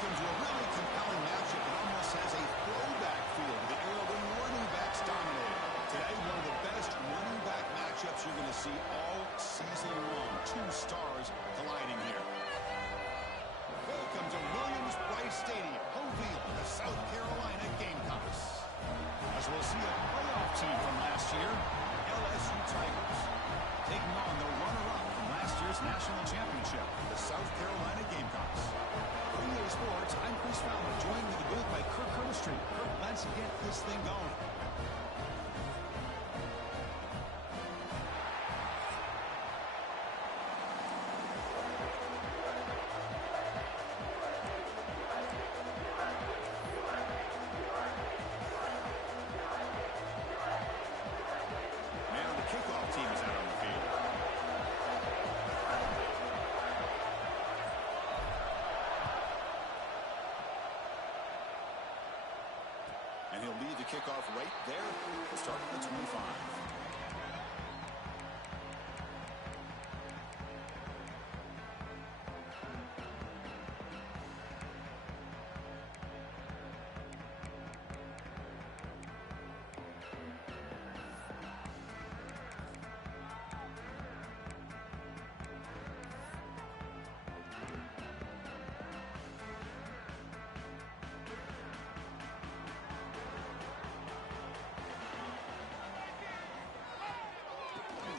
Welcome to a really compelling matchup that almost has a throwback feel to the era when running backs dominated. Today, one of the best running back matchups you're going to see all season long. Two stars colliding here. Welcome to Williams-Brice Stadium, home field of the South Carolina Gamecocks. As we'll see a playoff team from last year, LSU Tigers, taking on the runner-up from last year's national championship, the South Carolina Gamecocks. For EA Sports, I'm Chris Fowler, joined in the booth by Kirk Hermstreet. Kirk, let's get this thing going. And he'll lead the kickoff right there, starting at the 25.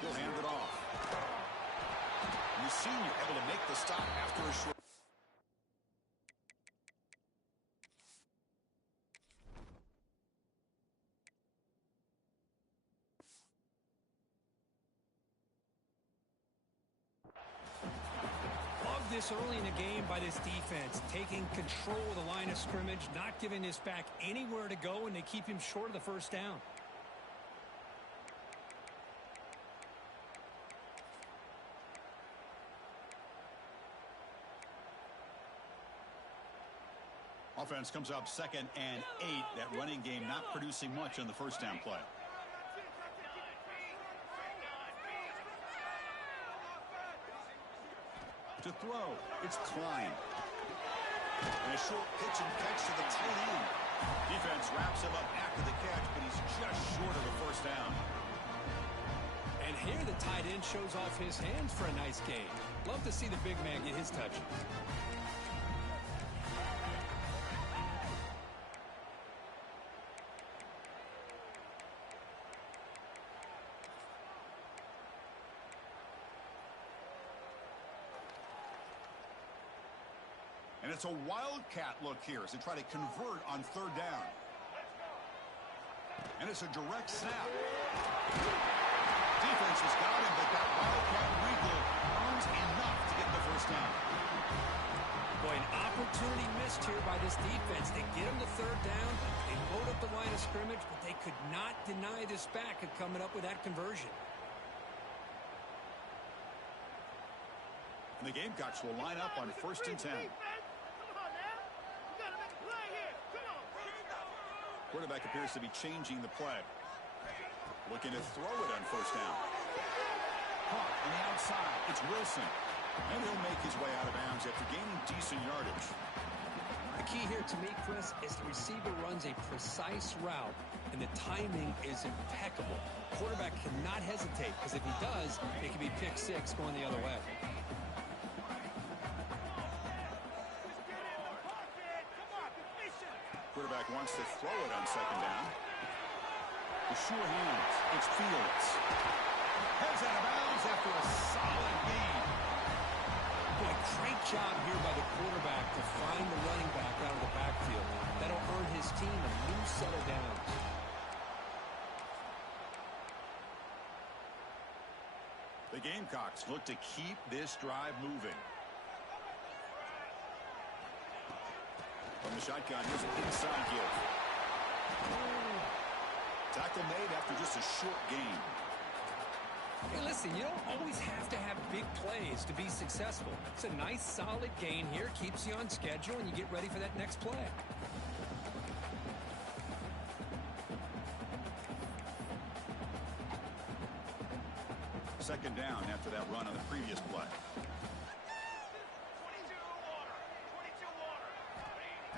He'll hand it off. And the senior able to make the stop after a short. Love this early in the game by this defense, taking control of the line of scrimmage, not giving this back anywhere to go, and they keep him short of the first down. Offense comes up 2nd and 8. That running game not producing much on the first down play. To throw, it's Klein. And a short pitch and catch to the tight end. Defense wraps him up after the catch, but he's just short of the first down. And here the tight end shows off his hands for a nice gain. Love to see the big man get his touches. And it's a wildcat look here as they try to convert on third down. And it's a direct snap. Defense has got him, but that wildcat wrinkle earns enough to get the first down. Boy, an opportunity missed here by this defense. They get him to third down. They load up the line of scrimmage, but they could not deny this back of coming up with that conversion. And the Gamecocks will line up on 1st and 10. Quarterback appears to be changing the play. Looking to throw it on first down. Caught on the outside. It's Wilson. And he'll make his way out of bounds after gaining decent yardage. The key here to me, Chris, is the receiver runs a precise route, and the timing is impeccable. Quarterback cannot hesitate, because if he does, it can be pick six going the other way. Quarterback wants to throw it on 2nd down. The sure hands. It's Fields. Heads out of bounds after a solid gain. Boy, great job here by the quarterback to find the running back out of the backfield. That'll earn his team a new set of downs. The Gamecocks look to keep this drive moving. From the shotgun, here's an inside give. Tackle made after just a short gain. Hey, listen, you don't always have to have big plays to be successful. It's a nice, solid gain here. Keeps you on schedule, and you get ready for that next play. 2nd down after that run on the previous play.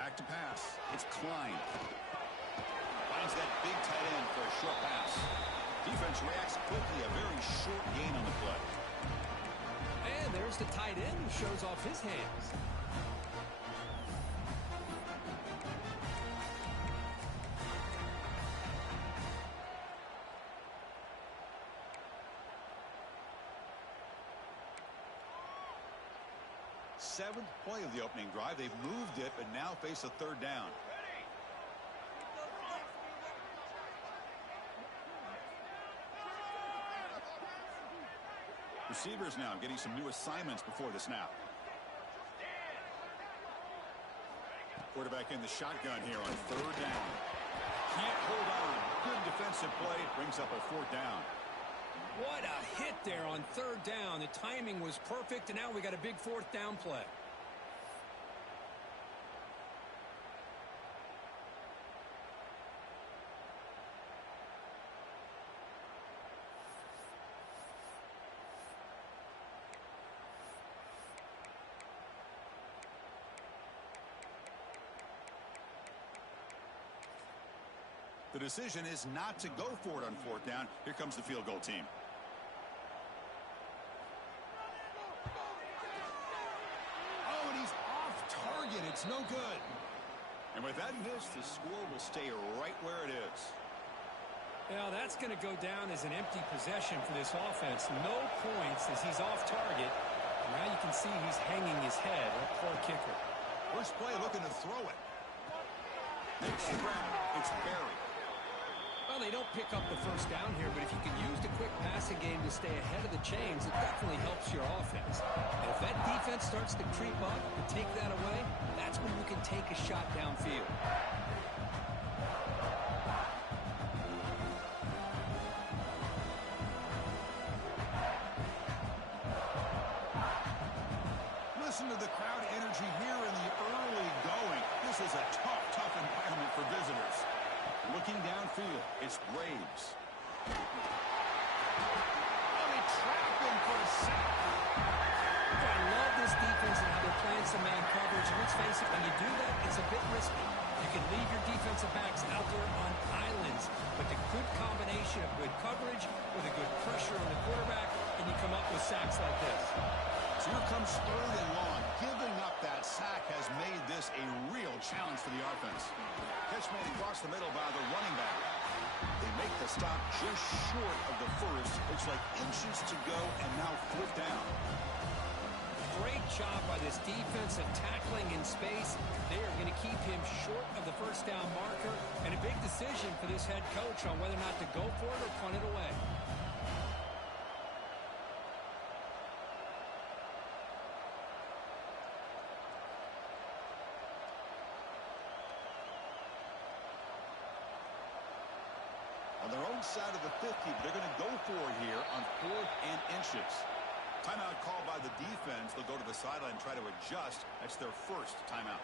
Back to pass. It's Klein. Finds that big tight end for a short pass. Defense reacts quickly. A very short gain on the play. And there's the tight end who shows off his hands. Seventh play of the opening drive. They've moved it, but now face a third down. Receivers now getting some new assignments before the snap. Quarterback in the shotgun here on third down. Can't hold on. Good defensive play. Brings up a fourth down. What a hit there on third down. The timing was perfect, and now we got a big fourth down play. The decision is not to go for it on fourth down. Here comes the field goal team. Oh, and he's off target. It's no good. And with that miss, the score will stay right where it is. Well, that's going to go down as an empty possession for this offense. No points as he's off target. And now you can see he's hanging his head. A poor kicker. First play looking to throw it. Next grab, it's Barry. Well, they don't pick up the first down here, but if you can use the quick passing game to stay ahead of the chains, it definitely helps your offense. And if that defense starts to creep up and take that away, that's when you can take a shot downfield. Listen to the crowd energy here in the early going. This is a tough environment for visitors. Looking downfield, it's Braves. Oh, they trap him for a sack. I love this defense and how they're playing some man coverage. And let's face it, when you do that, it's a bit risky. You can leave your defensive backs out there on islands, but the good combination of good coverage with a good pressure on the quarterback, and you come up with sacks like this. So here comes third and long. Giving up that sack has made this a real challenge for the offense. Catch made across the middle by the running back. They make the stop just short of the first. Looks like inches to go, and now fourth down. Great job by this defense of tackling in space. They are going to keep him short of the first down marker, and a big decision for this head coach on whether or not to go for it or punt it away. On their own side of the 50, they're going to go for it here on fourth and inches. Timeout called by the defense. They'll go to the sideline and try to adjust. That's their first timeout.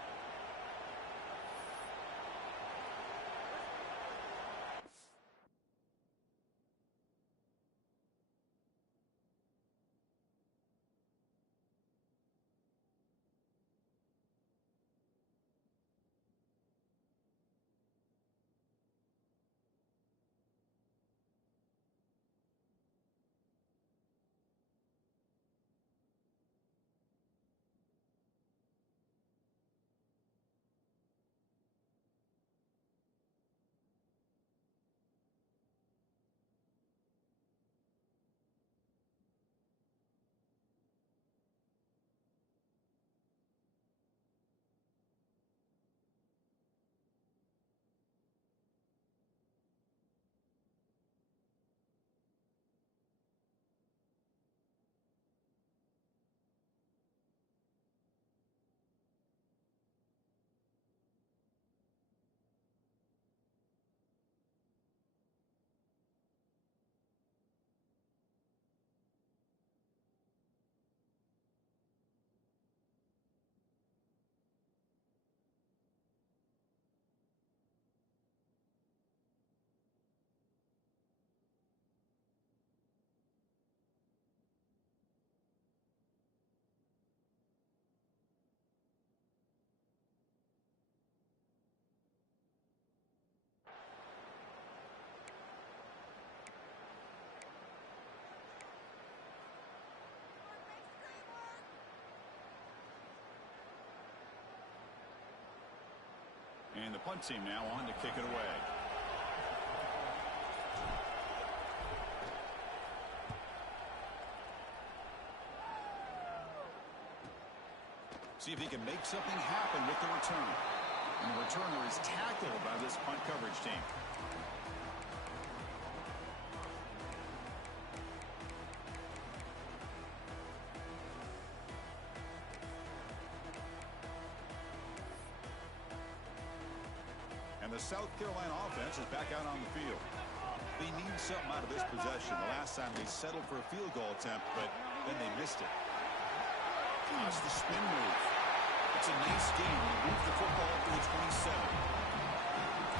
And the punt team now on to kick it away. See if he can make something happen with the return. And the returner is tackled by this punt coverage team. And the South Carolina offense is back out on the field. They need something out of this possession. The last time they settled for a field goal attempt, but then they missed it. That's the spin move. It's a nice game. They move the football up to the 27.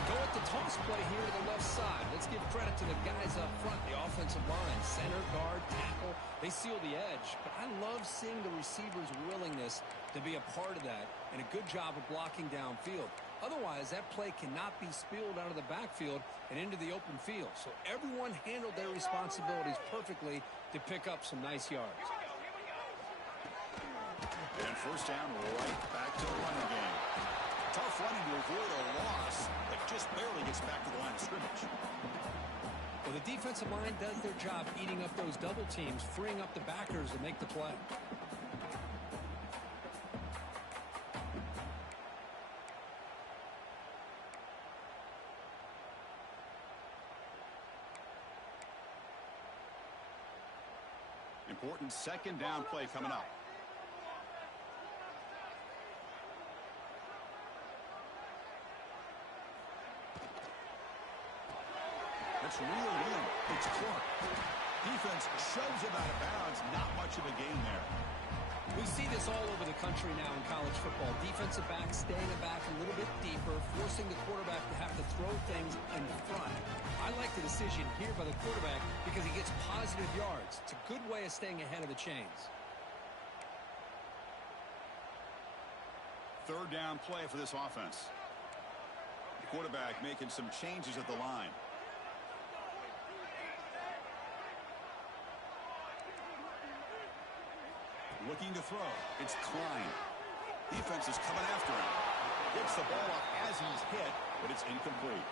Go with the toss play here to the left side. Let's give credit to the guys up front, the offensive line, center, guard, tackle. They seal the edge. But I love seeing the receiver's willingness to be a part of that and a good job of blocking downfield. Otherwise, that play cannot be spilled out of the backfield and into the open field. So everyone handled their responsibilities perfectly to pick up some nice yards. And first down, right back to the running game. Tough running to avoid a loss, but just barely gets back to the line of scrimmage. Well, the defensive line does their job eating up those double teams, freeing up the backers to make the play. Important second down play coming up. That's reeled in. It's Clark. Defense shoves him out of bounds. Not much of a gain there. We see this all over the country now in college football. Defensive backs staying back a little bit deeper, forcing the quarterback to have to throw things in front. I like the decision here by the quarterback because he gets positive yards. It's a good way of staying ahead of the chains. Third down play for this offense. The quarterback making some changes at the line. Looking to throw. It's Klein. Defense is coming after him. Gets the ball up as he's hit, but it's incomplete.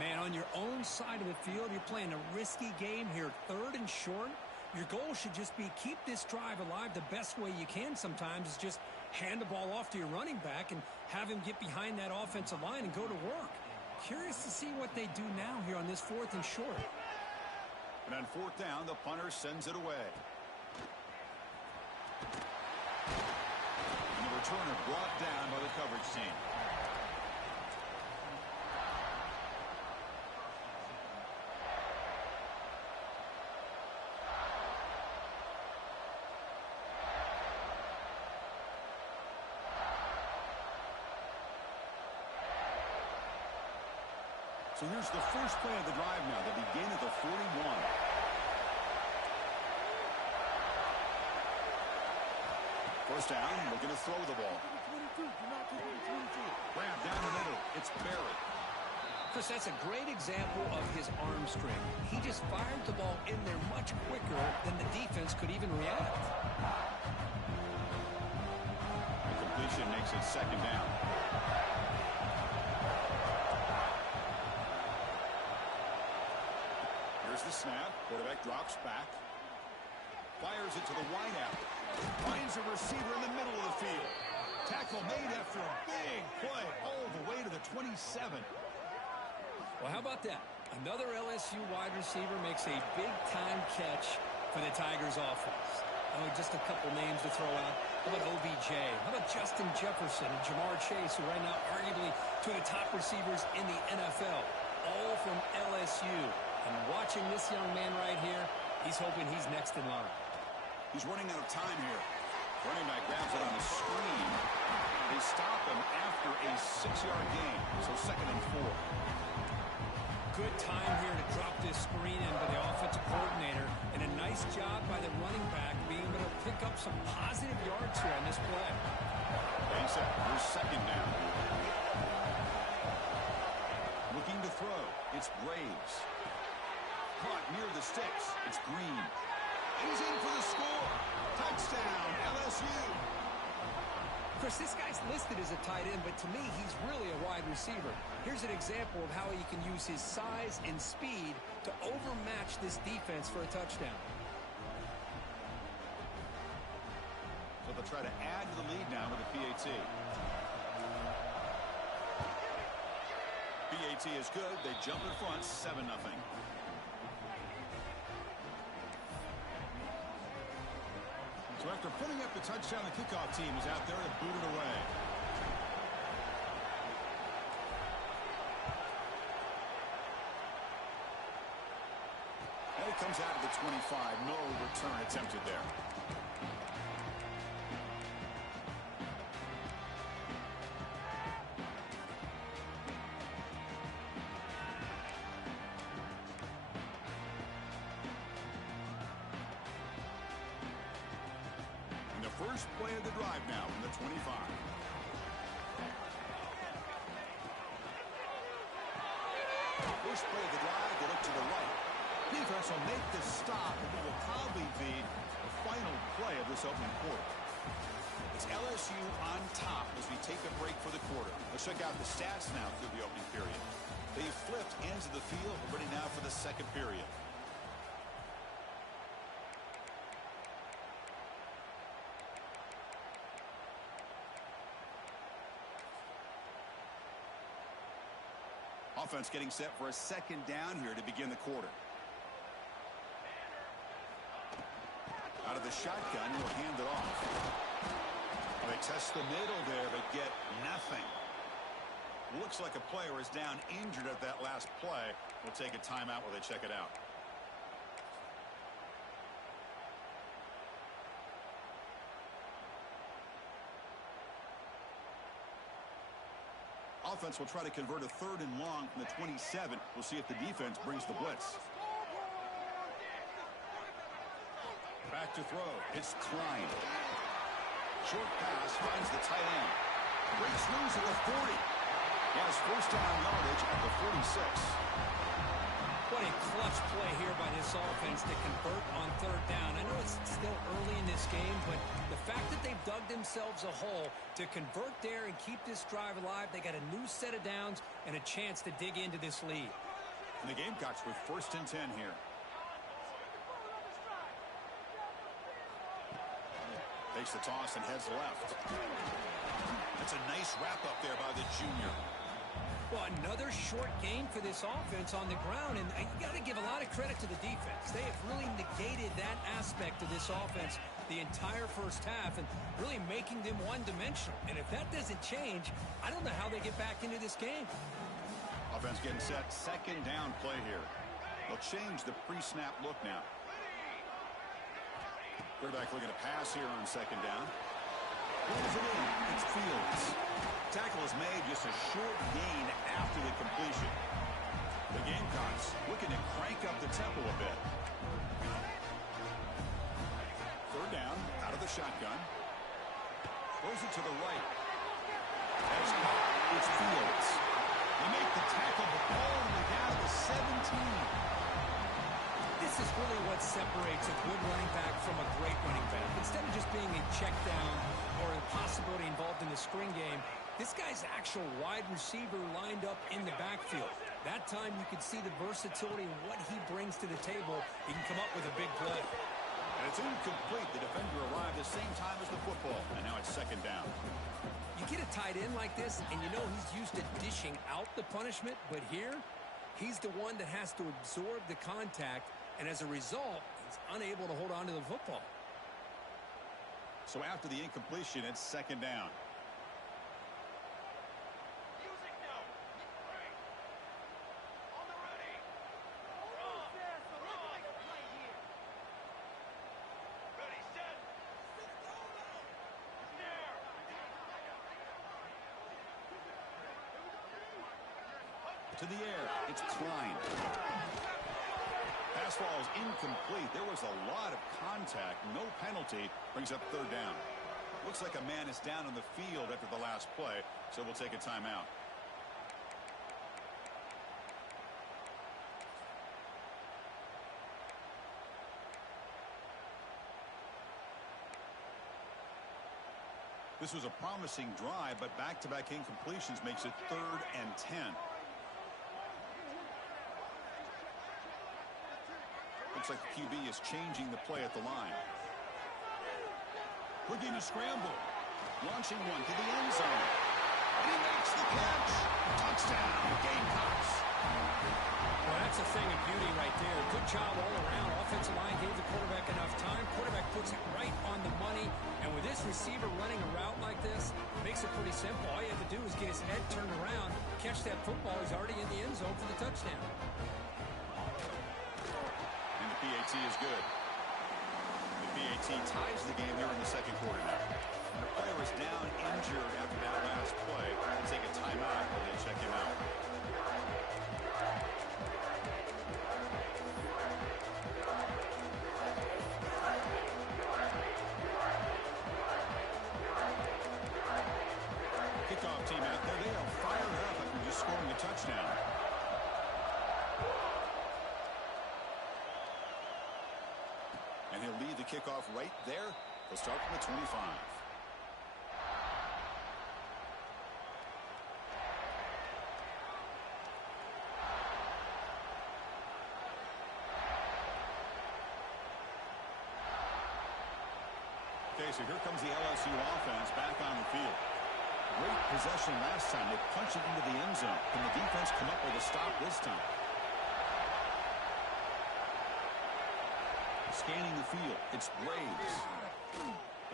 Man, on your own side of the field, you're playing a risky game here. Third and short. Your goal should just be keep this drive alive the best way you can sometimes is just hand the ball off to your running back and have him get behind that offensive line and go to work. Curious to see what they do now here on this fourth and short. And on fourth down, the punter sends it away. And the returner brought down by the coverage team. So here's the first play of the drive now. They begin at the 41. First down, looking to throw the ball. Grab down the middle. It's Barry. Chris, that's a great example of his arm strength. He just fired the ball in there much quicker than the defense could even react. The completion makes it second down. Here's the snap. Quarterback drops back. Fires it to the wideout. Finds a receiver in the middle of the field. Tackle made after a big play all the way to the 27. Well, how about that? Another LSU wide receiver makes a big-time catch for the Tigers offense. Oh, just a couple names to throw out. How about OBJ? How about Justin Jefferson and Jamar Chase, who right now arguably two of the top receivers in the NFL, all from LSU. And watching this young man right here, he's hoping he's next in line. He's running out of time here. Running back grabs it on the screen. They stop him after a 6-yard gain. So second and 4. Good time here to drop this screen in by the offensive coordinator. And a nice job by the running back being able to pick up some positive yards here on this play. He's set. Here's second down. Looking to throw. It's Graves. Caught near the sticks. It's Green. He's in for the score. Touchdown, LSU. Chris, Chris, this guy's listed as a tight end, but to me, he's really a wide receiver. Here's an example of how he can use his size and speed to overmatch this defense for a touchdown. So they'll try to add to the lead now with a PAT. PAT is good. They jump in front, 7-0. So after putting up the touchdown, the kickoff team is out there to boot it away. And it comes out of the 25. No return attempted there. First play of the drive now from the 25. First play of the drive, they look to the right. Defense will make this stop, and it will probably be the final play of this opening quarter. It's LSU on top as we take a break for the quarter. Let's check out the stats now through the opening period. They flipped ends of the field, ready now for the second period. Offense getting set for a second down here to begin the quarter. Out of the shotgun, he'll hand it off. They test the middle there, but get nothing. Looks like a player is down injured at that last play. We'll take a timeout while they check it out. Offense will try to convert a 3rd and long from the 27. We'll see if the defense brings the blitz. Back to throw. It's Klein. Short pass finds the tight end. Breaks loose at the 40. He has first down yardage at the 46. What a clutch play here by this offense to convert on 3rd down. I know it's still early in this game, but the fact that they've dug themselves a hole to convert there and keep this drive alive, they got a new set of downs and a chance to dig into this lead. And the Gamecocks with 1st and 10 here. Takes the toss and heads left. That's a nice wrap up there by the junior. Well, another short gain for this offense on the ground, and you got to give a lot of credit to the defense. They have really negated that aspect of this offense the entire first half and really making them one-dimensional. And if that doesn't change, I don't know how they get back into this game. Offense getting set, second down play here. They'll change the pre-snap look now. Quarterback looking to pass here on second down. Pulls it in. It's Fields. Tackle is made, just a short gain after the completion. The Gamecocks looking to crank up the tempo a bit. 3rd down, out of the shotgun. Throws it to the right. That's caught. It's Fields. They make the tackle, but all the way down to the 17. This is really what separates a good running back from a great running back. Instead of just being a check down or a possibility involved in the screen game, this guy's actual wide receiver lined up in the backfield. That time you could see the versatility and what he brings to the table. He can come up with a big play. And it's incomplete. The defender arrived the same time as the football, and now it's second down. You get a tight end like this, and you know he's used to dishing out the punishment, but here, he's the one that has to absorb the contact, and as a result, he's unable to hold on to the football. So after the incompletion, it's second down. To the air, it's Klein. Pass ball is incomplete. There was a lot of contact. No penalty. Brings up 3rd down. Looks like a man is down on the field after the last play, so we'll take a timeout. The This was a promising drive, but back-to-back incompletions makes it 3rd and 10. Looks like the QB is changing the play at the line. Looking to scramble. Launching one to the end zone. He makes the catch. Touchdown, Gamecocks. Well, that's a thing of beauty right there. Good job all around. Offensive line gave the quarterback enough time. Quarterback puts it right on the money. And with this receiver running a route like this, it makes it pretty simple. All you have to do is get his head turned around, catch that football. He's already in the end zone for the touchdown. And the PAT is good. The PAT ties the game here in the second quarter now. And the player is down injured after that last play. They'll take a timeout while they check him out. Kickoff team out there. They are fired up after just scoring a touchdown. And he'll lead the kickoff right there. He'll start from the 25. Okay, so here comes the LSU offense back on the field. Great possession last time. They punched it into the end zone. Can the defense come up with a stop this time? Scanning the field. It's Graves.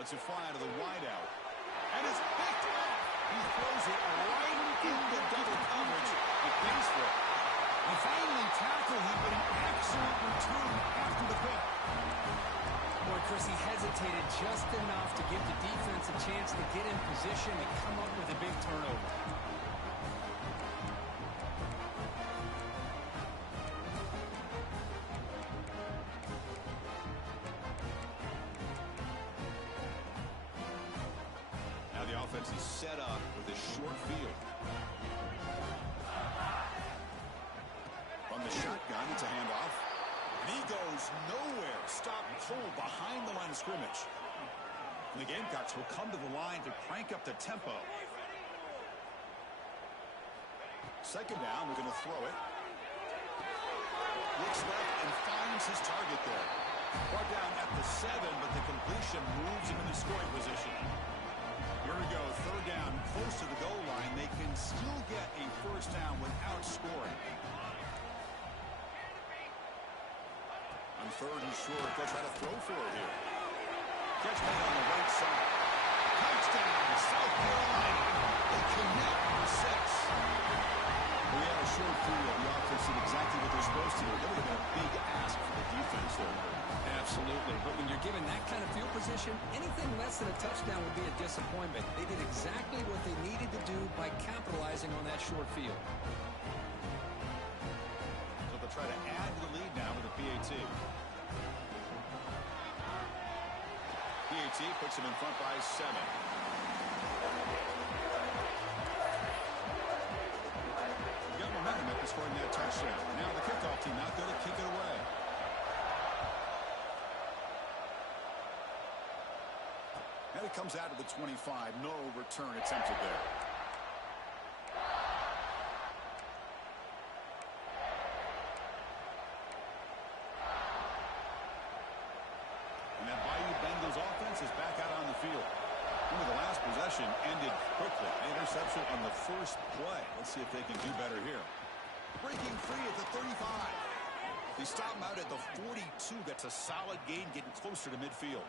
Lets it fly out of the wideout. And it's picked off. He throws it right into double coverage. It pays for it. They finally tackle him, but an excellent return after the pick. Boy, Chris, he hesitated just enough to give the defense a chance to get in position and come up with a big turnover. Now the offense is set up with a short field. From the shotgun, it's a handoff. And he goes nowhere. Stopped cold behind the line of scrimmage. And the Gamecocks will come to the line to crank up the tempo. Second down, we're going to throw it. Looks left and finds his target there. Brought down at the 7, but the completion moves him into scoring position. Here we go, third down, close to the goal line. They can still get a first down without scoring. On third and short, they'll try to throw for it here. Catch made on the right side. Touchdown, South Carolina. They connect for 6. We had a short field. The offense did exactly what they're supposed to do. That would have been a big ask for the defense there. Absolutely. But when you're given that kind of field position, anything less than a touchdown would be a disappointment. They did exactly what they needed to do by capitalizing on that short field. So they'll try to add to the lead now with the PAT. PAT puts him in front by 7. You got momentum after scoring that touchdown. Now the kickoff team out there to kick it away. And it comes out to the 25. No return attempted there. And that Bayou Bengals offense is back out on the field. Remember, the last possession ended quickly. An interception on the first play. Let's see if they can do better here. Breaking free at the 35. They stop him out at the 42. That's a solid gain, getting closer to midfield.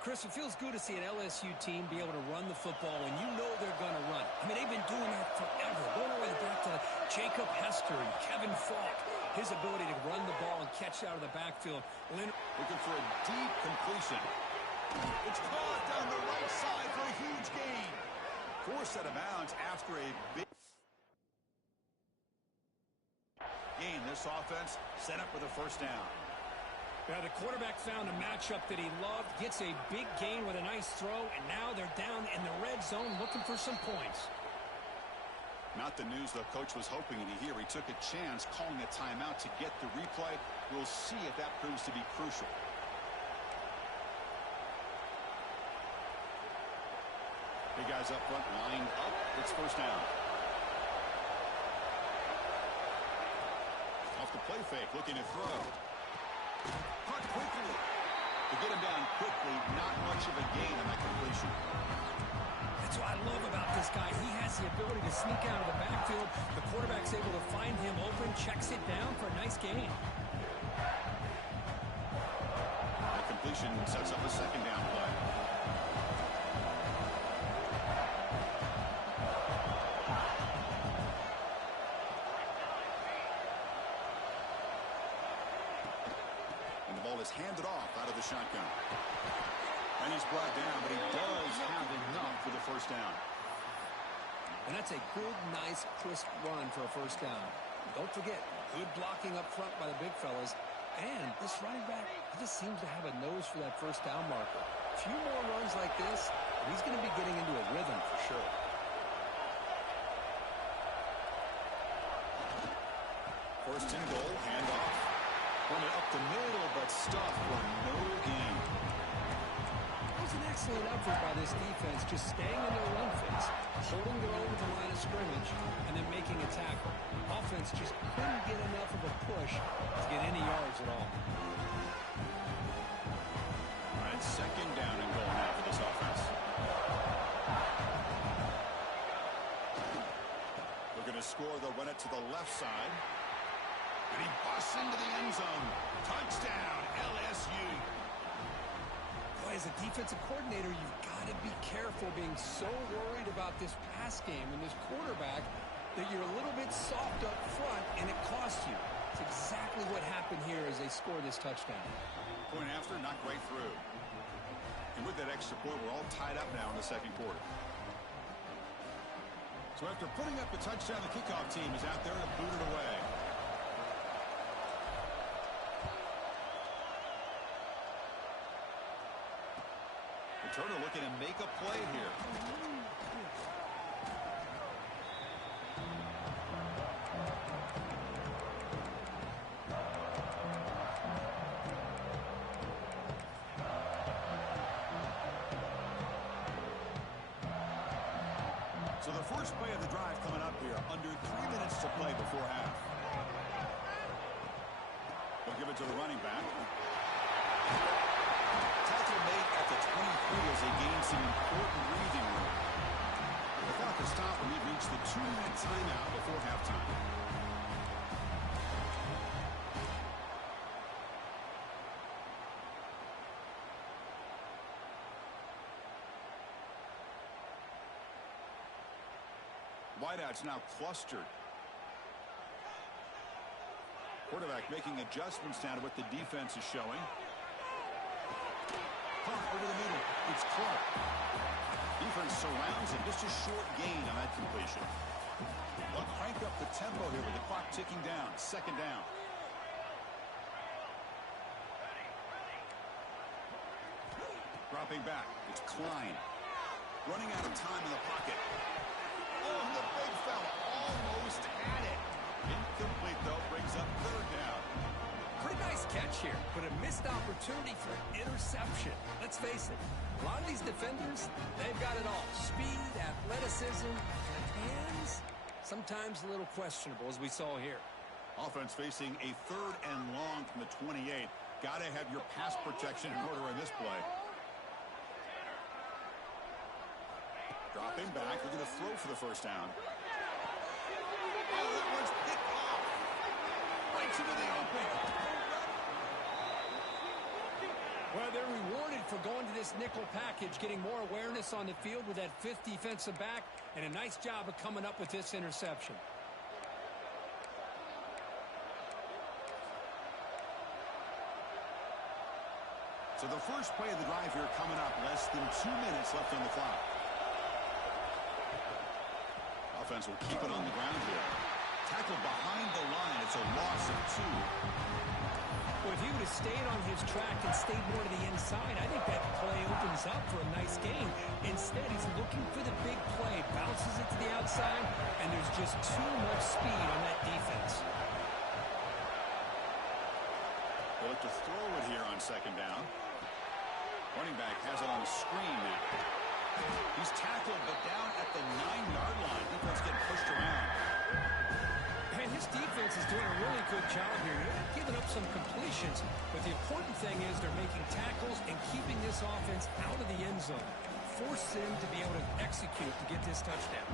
Chris, it feels good to see an LSU team be able to run the football when you know they're going to run. I mean, they've been doing that forever. Going all the way back to Jacob Hester and Kevin Falk. His ability to run the ball and catch out of the backfield. Looking for a deep completion. It's caught down the right side for a huge gain. Forced out of bounds after a big gain. This offense set up with a first down. Now, the quarterback found a matchup that he loved, gets a big gain with a nice throw, and now they're down in the red zone looking for some points. Not the news the coach was hoping to hear. He took a chance calling a timeout to get the replay. We'll see if that proves to be crucial. Three guys up front lined up. It's first down. Off the play fake, looking to throw. Caught quickly. To get him down quickly, not much of a gain on that completion. That's what I love about this guy. He has the ability to sneak out of the backfield. The quarterback's able to find him open, checks it down for a nice gain. That completion sets up a second down play. And the ball is handed off out of the shotgun. And he's brought down, but he does have enough for the first down. And that's a good, nice, crisp run for a first down. Don't forget, good blocking up front by the big fellas. And this running back, he just seems to have a nose for that first down marker. A few more runs like this, and he's going to be getting into a rhythm for sure. First and goal, handoff. Running up the middle, but stuffed for no gain. It was an excellent effort by this defense, just staying in their run fits, holding their own at the line of scrimmage, and then making a tackle. Offense just couldn't get enough of a push to get any yards at all. All right, second down and goal now for this offense. Looking to score, they'll run it to the left side. And he busts into the end zone. Touchdown, LSU. Boy, as a defensive coordinator, you've got to be careful being so worried about this pass game and this quarterback that you're a little bit soft up front, and it costs you. It's exactly what happened here as they score this touchdown. Point after, not right through. And with that extra point, we're all tied up now in the second quarter. So after putting up the touchdown, the kickoff team is out there to boot it away. Returner looking to make a play here. So the first play of the drive coming up here. Under 3 minutes to play before half. They'll give it to the running back. Tackle made at the 23 as they gain some important breathing room. The clock will stop when we reach the 2-minute timeout before halftime. Wideouts now clustered. Quarterback making adjustments now to what the defense is showing. Clark over the middle. It's Clark. Defense surrounds him. Just a short gain on that completion. They'll crank up the tempo here with the clock ticking down. Second down. Dropping back. It's Klein. Running out of time in the pocket. Oh, the big fella almost had it. Incomplete, though. Brings up third down. Pretty nice catch here, but a missed opportunity for an interception. Let's face it, a lot of these defenders, they've got it all. Speed, athleticism, and hands, sometimes a little questionable, as we saw here. Offense facing a third and long from the 28. Got to have your pass protection in order in this play. Dropping back, looking to throw for the first down. Oh, that one's picked off. Right into the open. Well, they're rewarded for going to this nickel package, getting more awareness on the field with that fifth defensive back, and a nice job of coming up with this interception. So the first play of the drive here coming up, less than 2 minutes left on the clock. Offense will keep it on the ground here. Tackle behind the line. It's a loss of 2. Well, if he would have stayed on his track and stayed more to the inside, I think that play opens up for a nice gain. Instead, he's looking for the big play, bounces it to the outside, and there's just too much speed on that defense. They look to throw it here on second down. Running back has it on the screen now. He's tackled, but down at the 9-yard line. Defense getting pushed around. And this defense is doing a really good job here. They're giving up some completions, but the important thing is they're making tackles and keeping this offense out of the end zone. Force them to be able to execute to get this touchdown.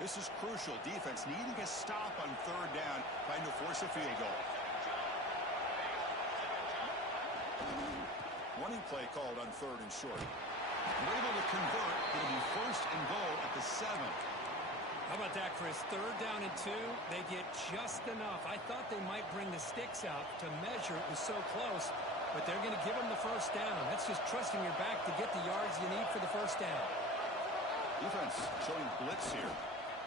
This is crucial. Defense needing a stop on 3rd down, trying to force a field goal. Running play called on 3rd and short. We're able to convert. It'll be 1st and goal at the 7. How about that, Chris? 3rd down and 2. They get just enough. I thought they might bring the sticks out to measure. It was so close, but they're going to give them the 1st down. That's just trusting your back to get the yards you need for the 1st down. Defense showing blitz here.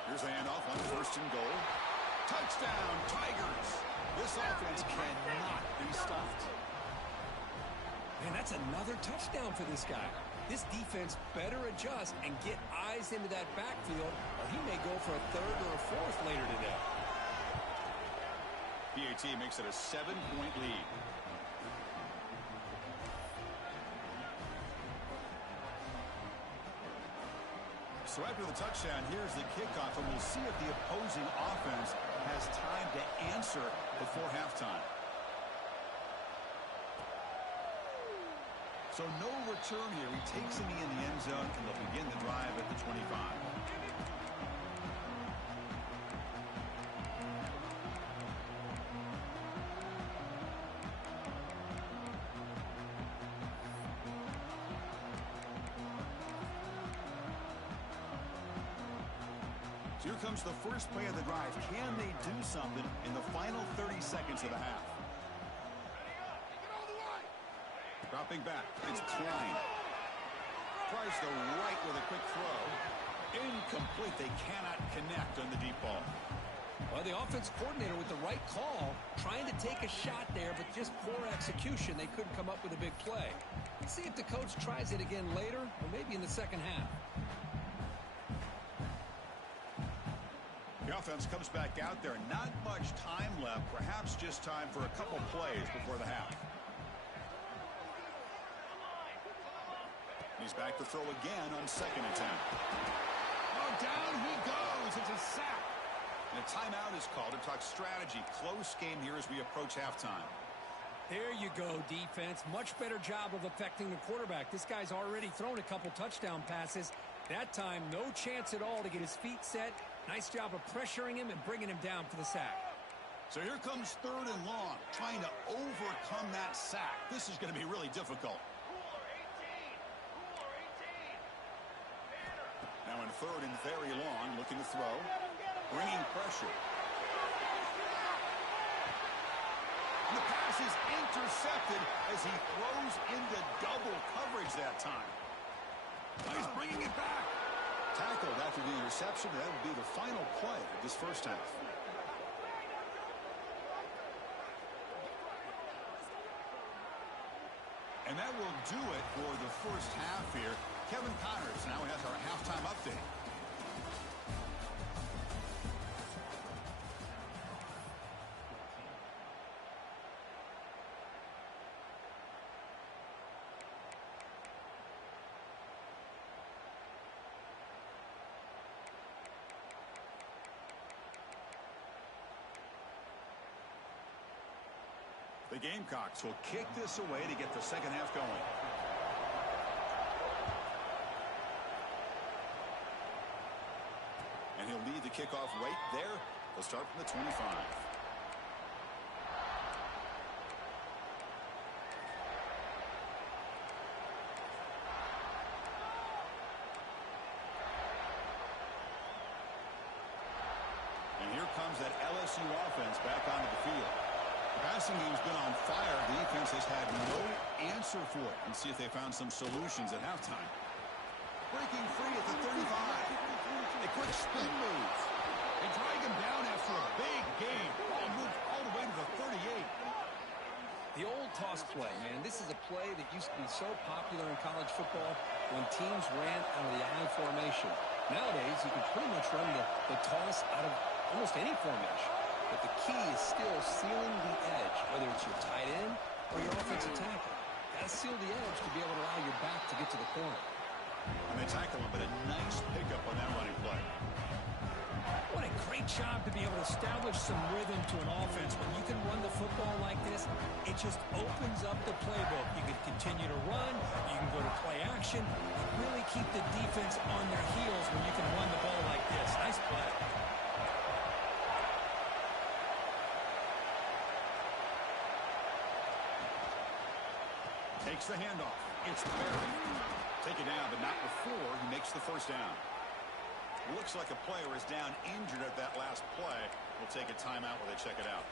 Here's the handoff on 1st and goal. Touchdown, Tigers. This offense cannot be stopped. Man, that's another touchdown for this guy. This defense better adjust and get eyes into that backfield, or he may go for a 3rd or a 4th later today. PAT makes it a 7-point lead. So after the touchdown, here's the kickoff, and we'll see if the opposing offense has time to answer before halftime. So no return here. He takes it in the end zone, and they'll begin the drive at the 25. So here comes the first play of the drive. Can they do something in the final 30 seconds of the half? Dropping back, it's Klein. Tries the right with a quick throw. Incomplete. They cannot connect on the deep ball. Well, the offense coordinator with the right call, trying to take a shot there, but just poor execution. They couldn't come up with a big play. Let's see if the coach tries it again later, or maybe in the second half. The offense comes back out there. Not much time left. Perhaps just time for a couple plays before the half. He's back to throw again on 2nd attempt. Oh, down he goes. It's a sack. And a timeout is called to talk strategy. Close game here as we approach halftime. There you go, defense. Much better job of affecting the quarterback. This guy's already thrown a couple touchdown passes. That time, no chance at all to get his feet set. Nice job of pressuring him and bringing him down for the sack. So here comes 3rd and long, trying to overcome that sack. This is going to be really difficult. Now in 3rd and very long, looking to throw, bringing pressure. And the pass is intercepted as he throws into double coverage that time. He's bringing it back. Tackled after the interception. That would be the final play of this first half. And that will do it for the first half here. Kevin Connors now has our halftime update. The Gamecocks will kick this away to get the second half going. And he'll lead the kickoff right there. They'll start from the 25. And here comes that LSU offense back onto the field. The passing game's been on fire. The defense has had no answer for it. And see if they found some solutions at halftime. Breaking free at the 35. A quick spin move. They drag him down after a big gain. Ball moved all the way to the 38. The old toss play, man. This is a play that used to be so popular in college football when teams ran out of the I formation. Nowadays, you can pretty much run the toss out of almost any formation. But the key is still sealing the edge, whether it's your tight end or your offensive tackle. Got to seal the edge to be able to allow your back to get to the corner. And they tackle him, but a nice pickup on that running play. What a great job to be able to establish some rhythm to an offense. When you can run the football like this, it just opens up the playbook. You can continue to run. You can go to play action. Really keep the defense on their heels when you can run the ball like this. Nice play. Takes the handoff. It's Barry. Take it down, but not before he makes the first down. Looks like a player is down injured at that last play. We'll take a timeout while they check it out.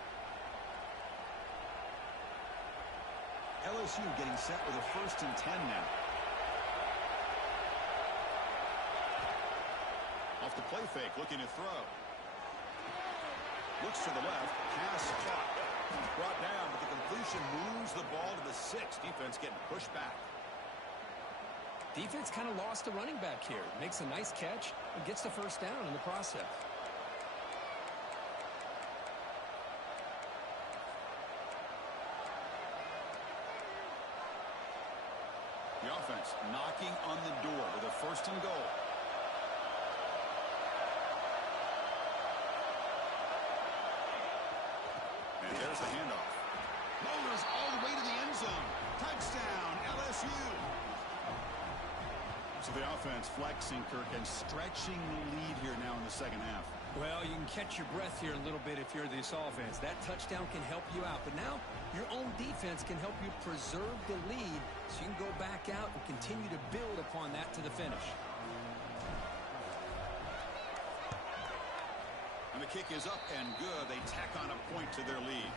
LSU getting set with a 1st and 10 now. Off the play fake, looking to throw. Looks to the left. Pass caught. Brought down, but the completion moves the ball to the 6. Defense getting pushed back. Defense kind of lost a running back here. Makes a nice catch and gets the first down in the process. The offense knocking on the door with a 1st and goal. And there's the handoff. Motors all the way to the end zone. Touchdown, LSU. So the offense flexing, Kirk, and stretching the lead here now in the second half. Well, you can catch your breath here a little bit if you're this offense. That touchdown can help you out. But now your own defense can help you preserve the lead so you can go back out and continue to build upon that to the finish. And the kick is up and good. They tack on a point to their lead.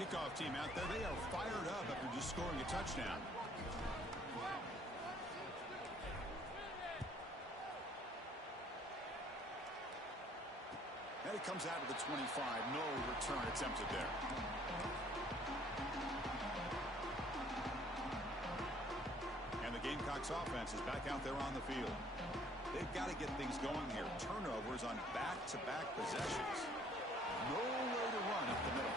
Kickoff team out there. They are fired up after just scoring a touchdown. And it comes out of the 25. No return attempted there. And the Gamecocks offense is back out there on the field. They've got to get things going here. Turnovers on back-to-back possessions. No way to run up the middle.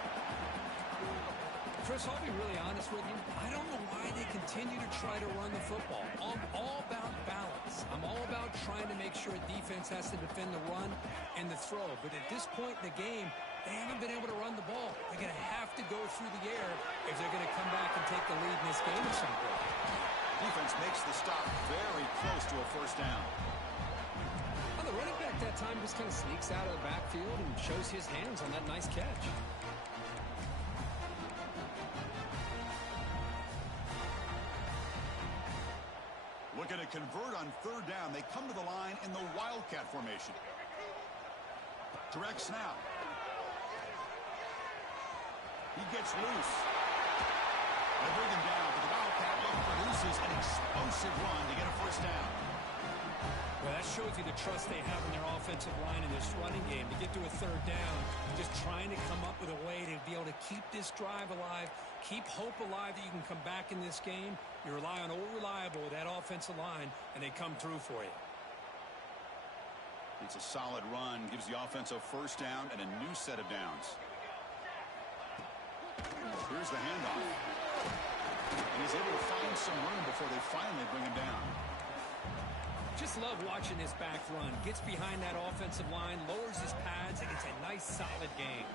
Chris, I'll be really honest with you. I don't know why they continue to try to run the football. I'm all about balance. I'm all about trying to make sure defense has to defend the run and the throw. But at this point in the game, they haven't been able to run the ball. They're going to have to go through the air if they're going to come back and take the lead in this game at some point. Defense makes the stop very close to a 1st down. Well, the running back that time just kind of sneaks out of the backfield and shows his hands on that nice catch. Looking to convert on 3rd down. They come to the line in the Wildcat formation. Direct snap. He gets loose. They bring him down, but the Wildcat produces an explosive run to get a 1st down. Well, that shows you the trust they have in their offensive line in this running game. To get to a 3rd down, just trying to come up with a way to be able to keep this drive alive, keep hope alive that you can come back in this game. You rely on old reliable with that offensive line, and they come through for you. It's a solid run, gives the offense a 1st down and a new set of downs. Here's the handoff. And he's able to find some room before they finally bring him down. Just love watching this back run. Gets behind that offensive line, lowers his pads, and it's a nice, solid game.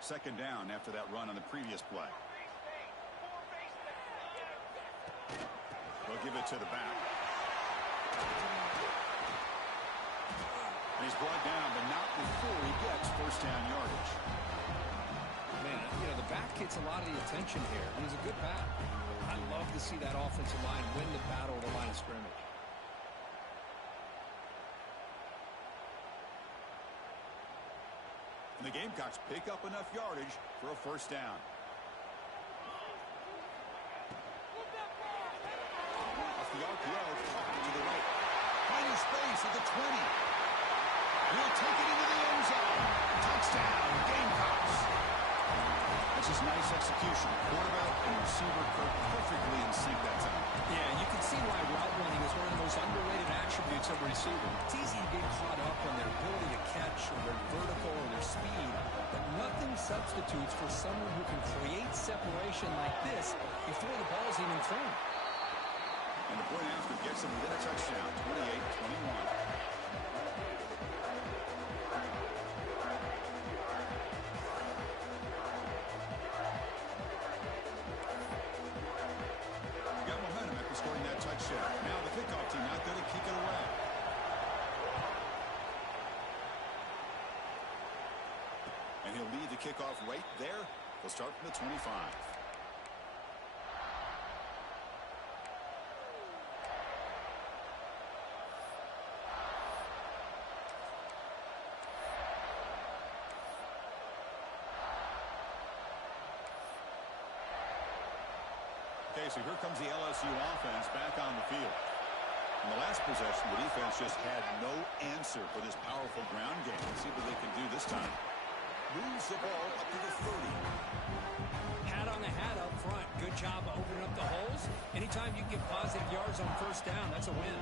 Second down after that run on the previous play. They'll give it to the back. And he's brought down, but not before he gets 1st down yardage. Man, you know, the back gets a lot of the attention here. He's a good back. I love to see that offensive line win the battle of the line of scrimmage. Gamecocks pick up enough yardage for a first down. Off the RPO, to the right. Finding space at the 20. He'll take it into the end zone. Touchdown, Gamecocks. That's just nice execution. Quarterback and receiver perfectly in sync that time. Yeah, you can see why route running is one of the most underrated attributes of a receiver. It's easy to get caught up on their ability to catch or their vertical or their speed, but nothing substitutes for someone who can create separation like this before the ball's even thrown. And the point after gets them within a touchdown, 28-21. Now the kickoff team out there to kick it away. And he'll lead the kickoff right there. He'll start from the 25. Okay, so here comes the LSU offense back on the field. In the last possession, the defense just had no answer for this powerful ground game. Let's see what they can do this time. Moves the ball up to the 30. Hat on the hat up front. Good job of opening up the holes. Anytime you get positive yards on first down, that's a win.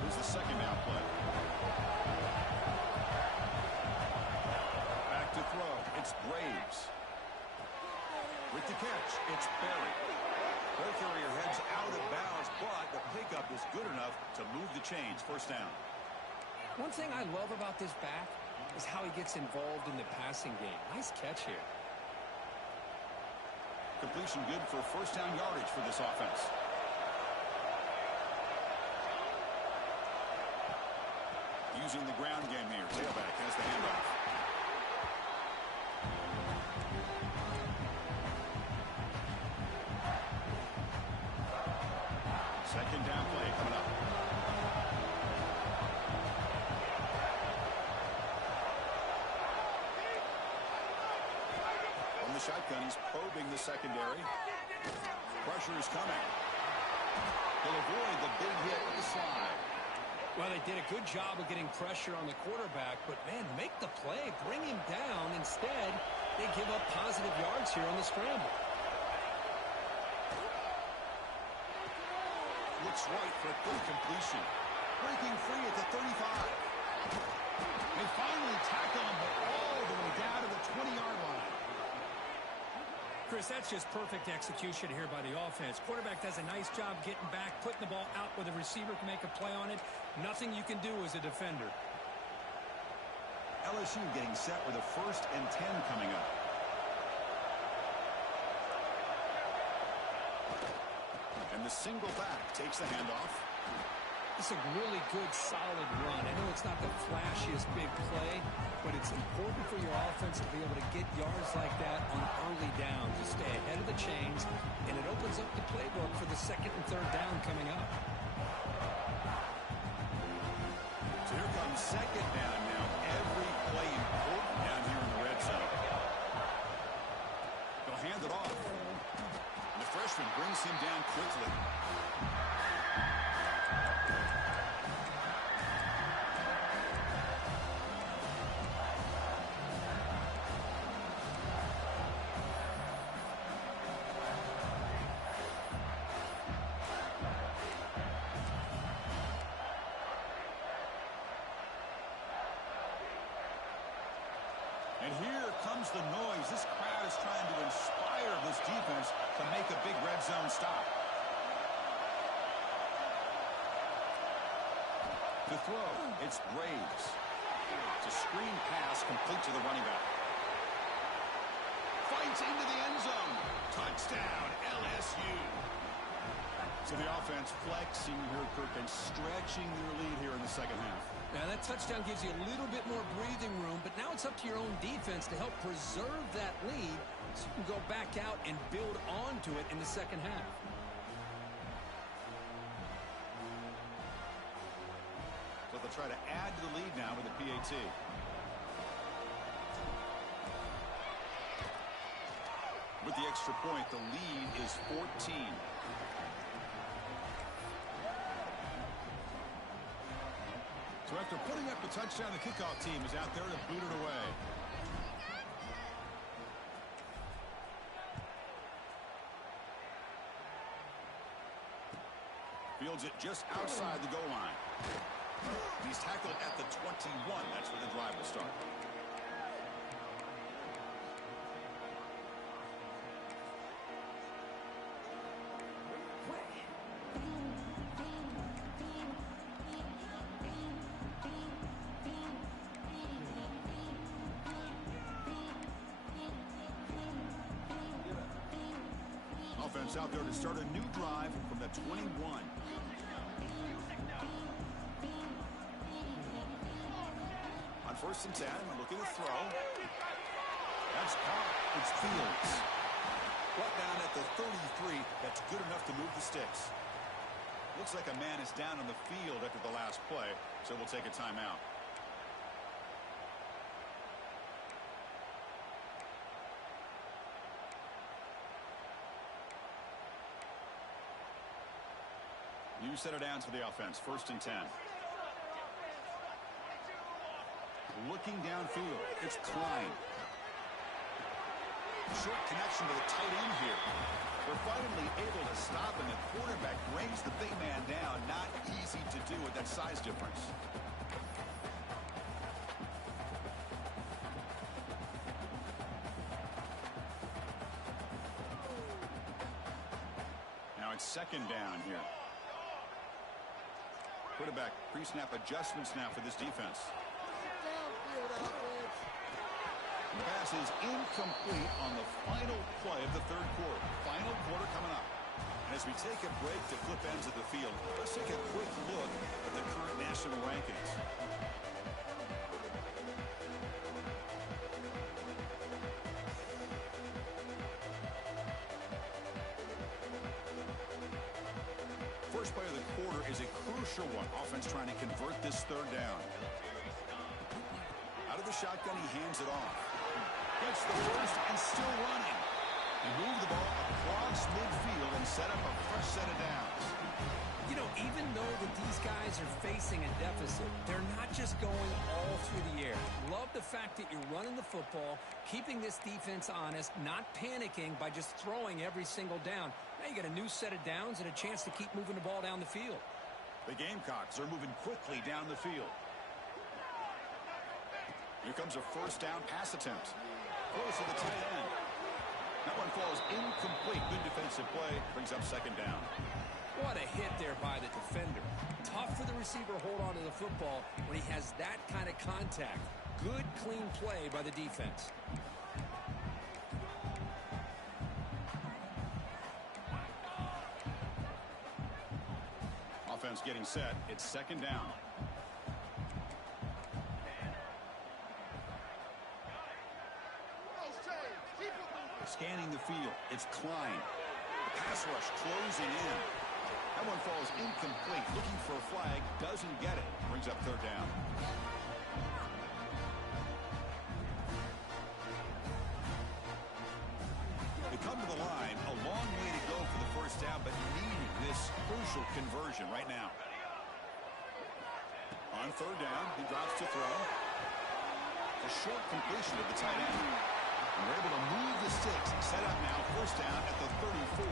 Here's the second down play. Back to throw. It's Braves. With the catch, it's Berry. Ball carrier heads out of bounds, but the pickup is good enough to move the chains. First down. One thing I love about this back is how he gets involved in the passing game. Nice catch here. Completion good for first down yardage for this offense. Using the ground game here. Tailback has the handoff. Second down play coming up. From the shotgun, he's probing the secondary. Pressure is coming. He'll avoid the big hit with the slide. Well, they did a good job of getting pressure on the quarterback, but, man, make the play. Bring him down. Instead, they give up positive yards here on the scramble. Looks right for a good completion. Breaking free at the 35. They finally tackle him all the way down to the 20-yard line. Chris, that's just perfect execution here by the offense. Quarterback does a nice job getting back, putting the ball out where the receiver can make a play on it. Nothing you can do as a defender. LSU getting set with a 1st and 10 coming up. And the single back takes the handoff. It's a really good, solid run. I know it's not the flashiest big play, but it's important for your offense to be able to get yards like that on early downs to stay ahead of the chains, and it opens up the playbook for the 2nd and 3rd down coming up. So here comes 2nd down now. Every play important down here in the red zone. They'll hand it off. The freshman brings him down quickly. And here comes the noise. This crowd is trying to inspire this defense to make a big red zone stop. To throw, it's Braves. It's a screen pass complete to the running back. Fights into the end zone. Touchdown, LSU. So the offense flexing here, Kirk, and stretching their lead here in the second half. Now, that touchdown gives you a little bit more breathing room, but now it's up to your own defense to help preserve that lead so you can go back out and build onto it in the second half. So they'll try to add to the lead now with the PAT. With the extra point, the lead is 14. So after putting up a touchdown, the kickoff team is out there to boot it away. Fields it just outside the goal line. He's tackled at the 21. That's where the drive will start. Offense out there to start a new drive from the 21. On 1st and 10, looking to throw. That's caught. It's Fields. Brought down at the 33. That's good enough to move the sticks. Looks like a man is down on the field after the last play, so we'll take a timeout. New set of downs for the offense. 1st and 10. Looking downfield. It's Klein. Short connection to the tight end here. They're finally able to stop him. The quarterback brings the big man down. Not easy to do with that size difference. Now it's 2nd down here. Quarterback pre-snap adjustments now for this defense. The pass is incomplete on the final play of the 3rd quarter. Final quarter coming up. And as we take a break to flip ends of the field, let's take a quick look at the current national rankings. First play of the quarter is a crucial one. Offense trying to convert this 3rd down. Out of the shotgun, he hands it off. Gets the first and still running. He moved the ball across midfield and set up a fresh set of downs. You know, even though that these guys are facing a deficit, they're not just going all through the air. Love the fact that you're running the football, keeping this defense honest, not panicking by just throwing every single down. Now you got a new set of downs and a chance to keep moving the ball down the field. The Gamecocks are moving quickly down the field. Here comes a 1st down pass attempt. Close to the tight end. That one falls incomplete. Good defensive play. Brings up 2nd down. What a hit there by the defender. Tough for the receiver to hold on to the football when he has that kind of contact. Good, clean play by the defense. Offense getting set. It's 2nd down. Scanning the field. It's Klein. Pass rush closing in. That one falls incomplete. Looking for a flag. Doesn't get it. Brings up 3rd down. They come to the line. A long way to go for the 1st down, but needing this crucial conversion right now. On 3rd down, he drops to throw. A short completion to the tight end. We're able to move the sticks. Set up now. 1st down at the 34.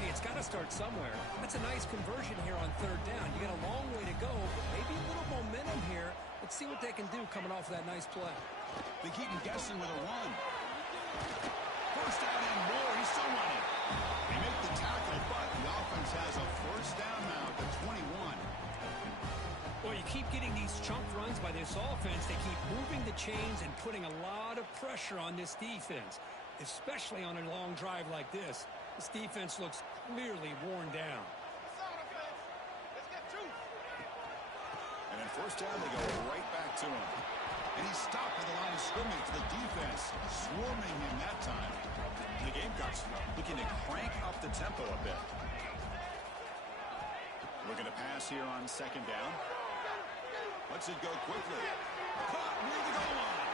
Hey, it's got to start somewhere. That's a nice conversion here on 3rd down. You got a long way to go, but maybe a little momentum here. Let's see what they can do coming off of that nice play. They keep him guessing with a run. 1st down and more. He's still running. They make the tackle, but the offense has a 1st down now at the 21. Well, you keep getting these chunk runs by this offense. They keep moving the chains and putting a lot of pressure on this defense, especially on a long drive like this. This defense looks clearly worn down. And then 1st down, they go right back to him. And he's stopped at the line of scrimmage. The defense swarming him that time. The Gamecocks looking to crank up the tempo a bit. Looking to pass here on 2nd down. Lets it go quickly. Caught near the goal line.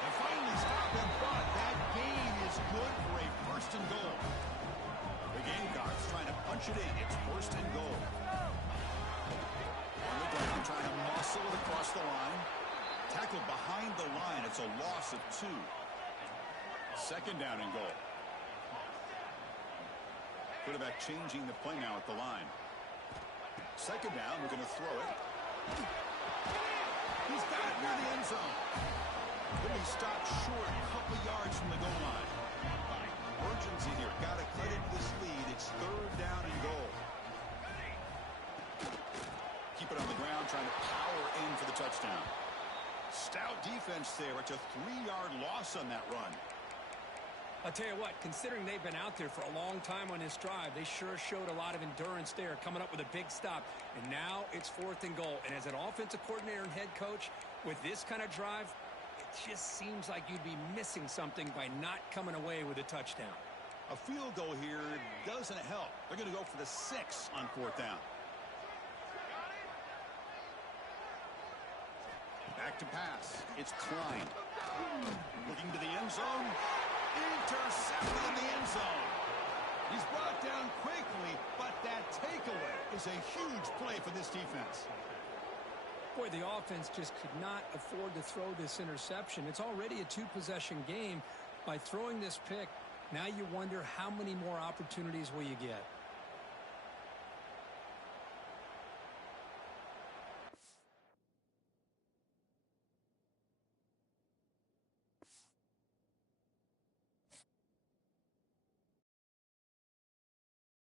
And finally stop him, but that gain is good for 2. Second down and goal. Quarterback changing the play now at the line. Second down, we're going to throw it. He's got it near the end zone. He'll be stopped short a couple yards from the goal line. Urgency here. Got to cut into this lead. It's third down and goal. Keep it on the ground, trying to power in for the touchdown. Stout defense there. It's a 3-yard loss on that run. I'll tell you what, considering they've been out there for a long time on this drive, they sure showed a lot of endurance there, coming up with a big stop. And now it's 4th and goal. And as an offensive coordinator and head coach, with this kind of drive, it just seems like you'd be missing something by not coming away with a touchdown. A field goal here doesn't help. They're going to go for the 6 on 4th down. Back to pass. It's Klein. Looking to the end zone. Intercepted in the end zone. He's brought down quickly, but that takeaway is a huge play for this defense. Boy, the offense just could not afford to throw this interception. It's already a 2-possession game. By throwing this pick, now you wonder how many more opportunities will you get.